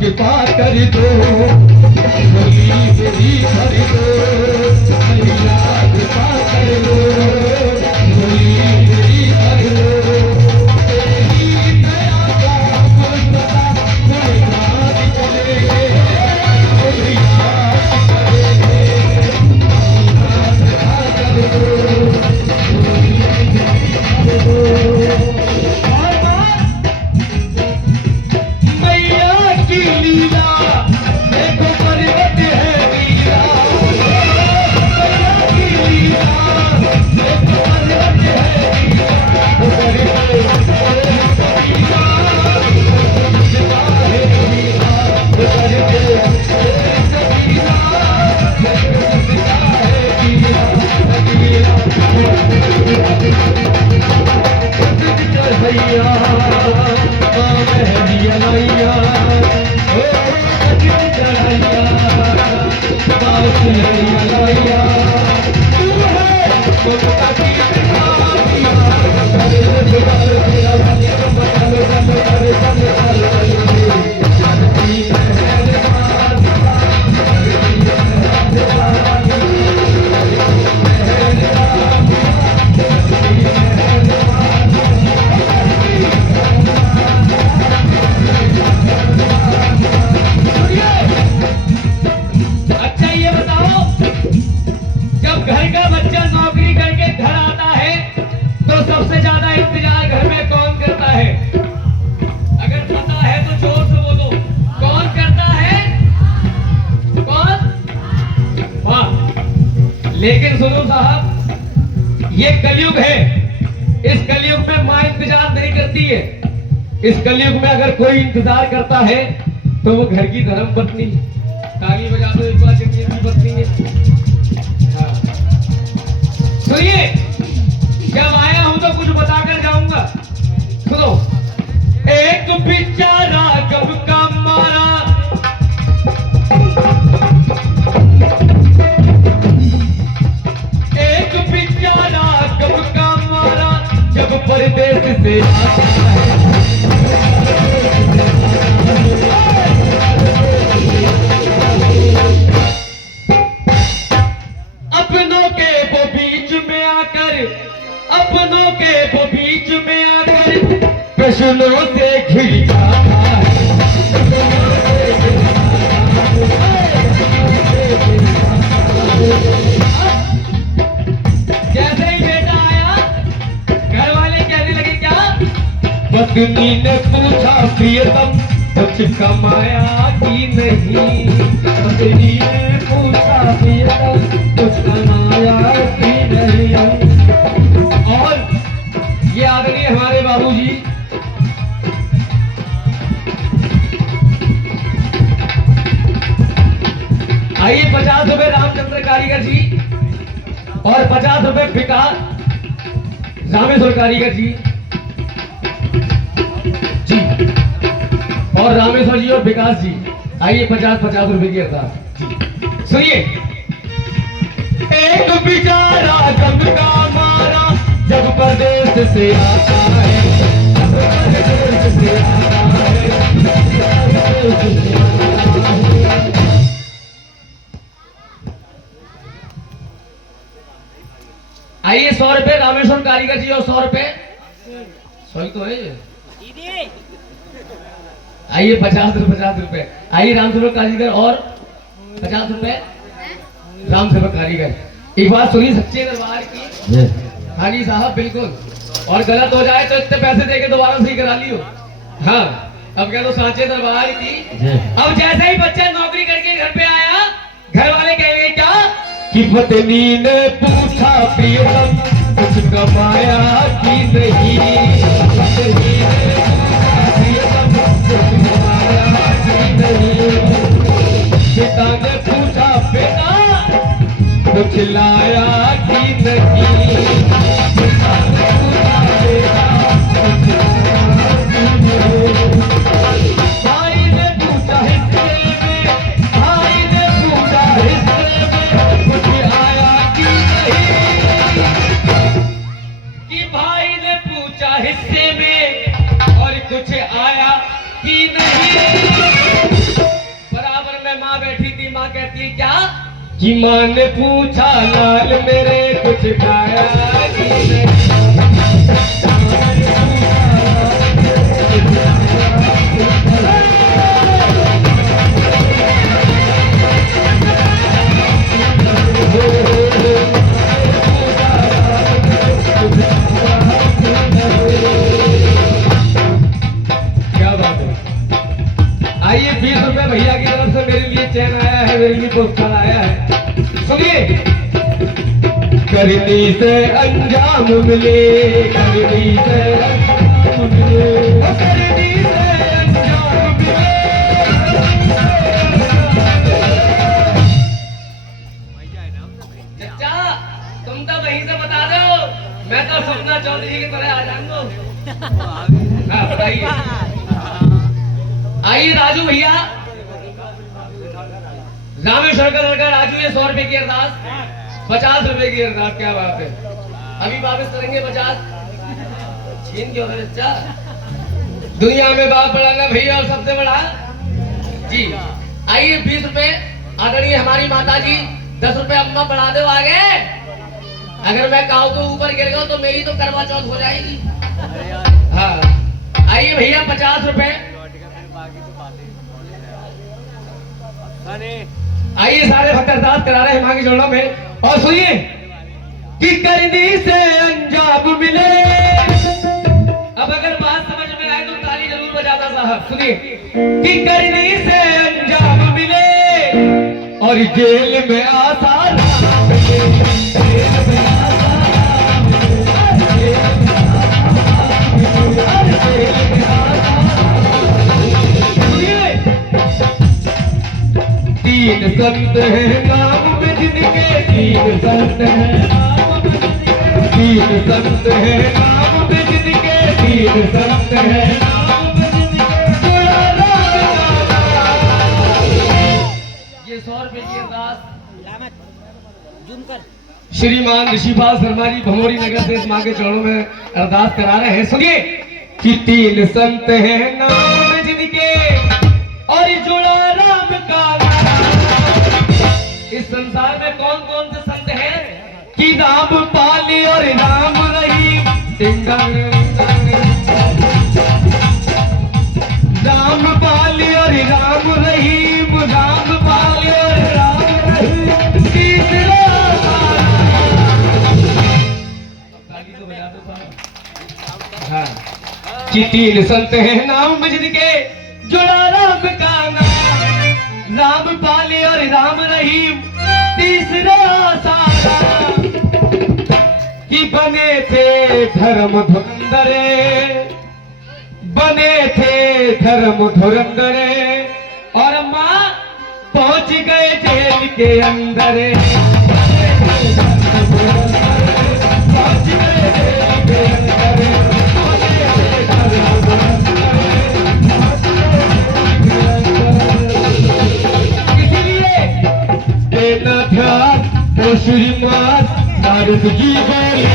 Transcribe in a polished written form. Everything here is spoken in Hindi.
कृपा कर दो, झोली मेरी भर दो, मैया कृपा कर दो, झोली मेरी भर दो। तेरी दया का गुलदस्ता गुलजार करेंगे, गुलजार करेंगे, कृपा कर दो, झोली मेरी भर दो। की लीला देखो पर्वत है नीला, मैया की लीला देखो पर्वत है नीला, पर्वत है नीला, सदा है नीला, पर्वत है नीला, सदा है नीला, नीला भैया महरिया मैया लेकिन सुनो साहब, ये कलयुग है। इस कलयुग में माँ इंतजार नहीं करती है। इस कलयुग में अगर कोई इंतजार करता है तो वो घर की धर्म पत्नी, ताली बजा दो एक बार, की पत्नी है। हाँ। सुनिए, जब आया हूं तो कुछ बताकर जाऊंगा। सुनो, एक बेचारा कब का मारा, जब परदेश से आता है, अपनों के वो बीच में आकर, अपनों के वो बीच में आकर प्रश्नों से घिर जाता है। जैसे ही बेटा आया, घर वाले कहने लगे क्या? पत्नी ने पूछा प्रियतम कुछ कमाया कि नहीं, पत्नी ने पूछा प्रियतम कुछ कमाया कि नहीं। और ये आदरणीय हमारे बाबूजी आइए, 50 रुपए रामचंद्र कारीगर जी और 50 रुपए विकास रामेश्वर कारीगर जी जी और रामेश्वर जी और विकास जी, आइए 50-50 रुपए की अर्थात। सुनिए, एक बेचारा कब का मारा जब परदेश से आता है, जब परदेश से आता है। आइए 100 रुपए रामेश्वर कारीगर जी और 100 रुपए, 100 ही तो है। आइए 50 रुपए, आइए रामसेवक कारीगर और 50 रुपए रामसेवक कारीगर। एक बात सुनिए सच्चे दरबार की। हाँ जी साहब, बिल्कुल। और गलत हो जाए तो इतने पैसे देके दोबारा सही करा लियो। हाँ, अब कह दो सांचे दरबार की। अब जैसे ही बच्चा नौकरी करके घर पे आया, घर वाले कहेंगे क्या कि पत्नी ने पूछा प्रियतम कुछ कमाया कि नहीं, पत्नी ने पूछा प्रियतम कुछ कमाया कि नहीं। पिता ने पूछा बेटा कुछ लाया कि नहीं, पिता ने पूछा बेटा कुछ लाया कि नहीं। भाई ने पूछा हिस्से में, भाई ने पूछा हिस्से में कुछ आया कि नहीं, कि भाई ने पूछा हिस्से में और कुछ आया कि नहीं। कि क्या कि माँ ने पूछा लाल मेरे कुछ खाया कि क्या बात है। आइए 20 रुपए भैया की तरफ से मेरे लिए चैन आया है, मेरे लिए पुरस्कार आया है। सुनिए, करनी से अंजाम मिले, करनी से अंजाम मिले, करनी से अंजाम मिले। चचा तुम तो वहीं से बता दो, मैं तो सपना चौधरी की तरह आ जाऊंगा। हाँ बताइए। आइए राजू भैया, रामेश्वर का लड़का राजू, ये 100 रुपए की अरदास, 50 रुपए की अरदास। क्या बात है, अभी वापस करेंगे 50। छीन क्यों रहे बच्चा, दुनिया में बाप बड़ा ना भैया और सबसे बड़ा जी। आइए 20 रुपए आदरणीय हमारी माता जी, 10 रुपए अम्मा बढ़ा दो आगे। अगर मैं कहूँ तो ऊपर गिर गया तो मेरी तो करवा चौथ हो जाएगी। हाँ आइए भैया 50 रुपए। आइए सारे भक्त अरदास करा रहे हैं मां की जोड़ों में। और सुनिए कि करनी से अंजाम मिले। अब अगर बात समझ में आए तो ताली जरूर बजाता साहब। सुनिए कि करनी से अंजाम मिले और जेल में आसार तीन संत है नाम में जिनके, तीन संत है नाम में जिनके, तीन संत है नाम में जिनके, तीन संत है नाम में जिनके। ये 100 रुपए की अरदास श्रीमान ऋषिपाल शर्मा जी भमोरी नगर से इस मां के चरणों में अरदास करा रहे हैं। सुनिए कि तीन संत है नाम में जिनके और जुड़ा राम का नाम। इस संसार में कौन कौन से संत हैं कि राम पाली और राम रहीम। राम पाली और राम रहीम, राम पाली और राम रहीम। तीसरा तो बजा दो साहब। हाँ कि तीन संत हैं नाम में जिनके जुड़ा राम का नाम, राम पाले और राम रहीम। तीसरा सारा कि बने थे धर्म धुरंधरे, बने थे धर्म धुरंधरे और मां पहुंच गए जेल के अंदर। पहुंच गए जेल के अंदर। इसीलिए देना ध्यान ओ श्रीमान नारद जी बोले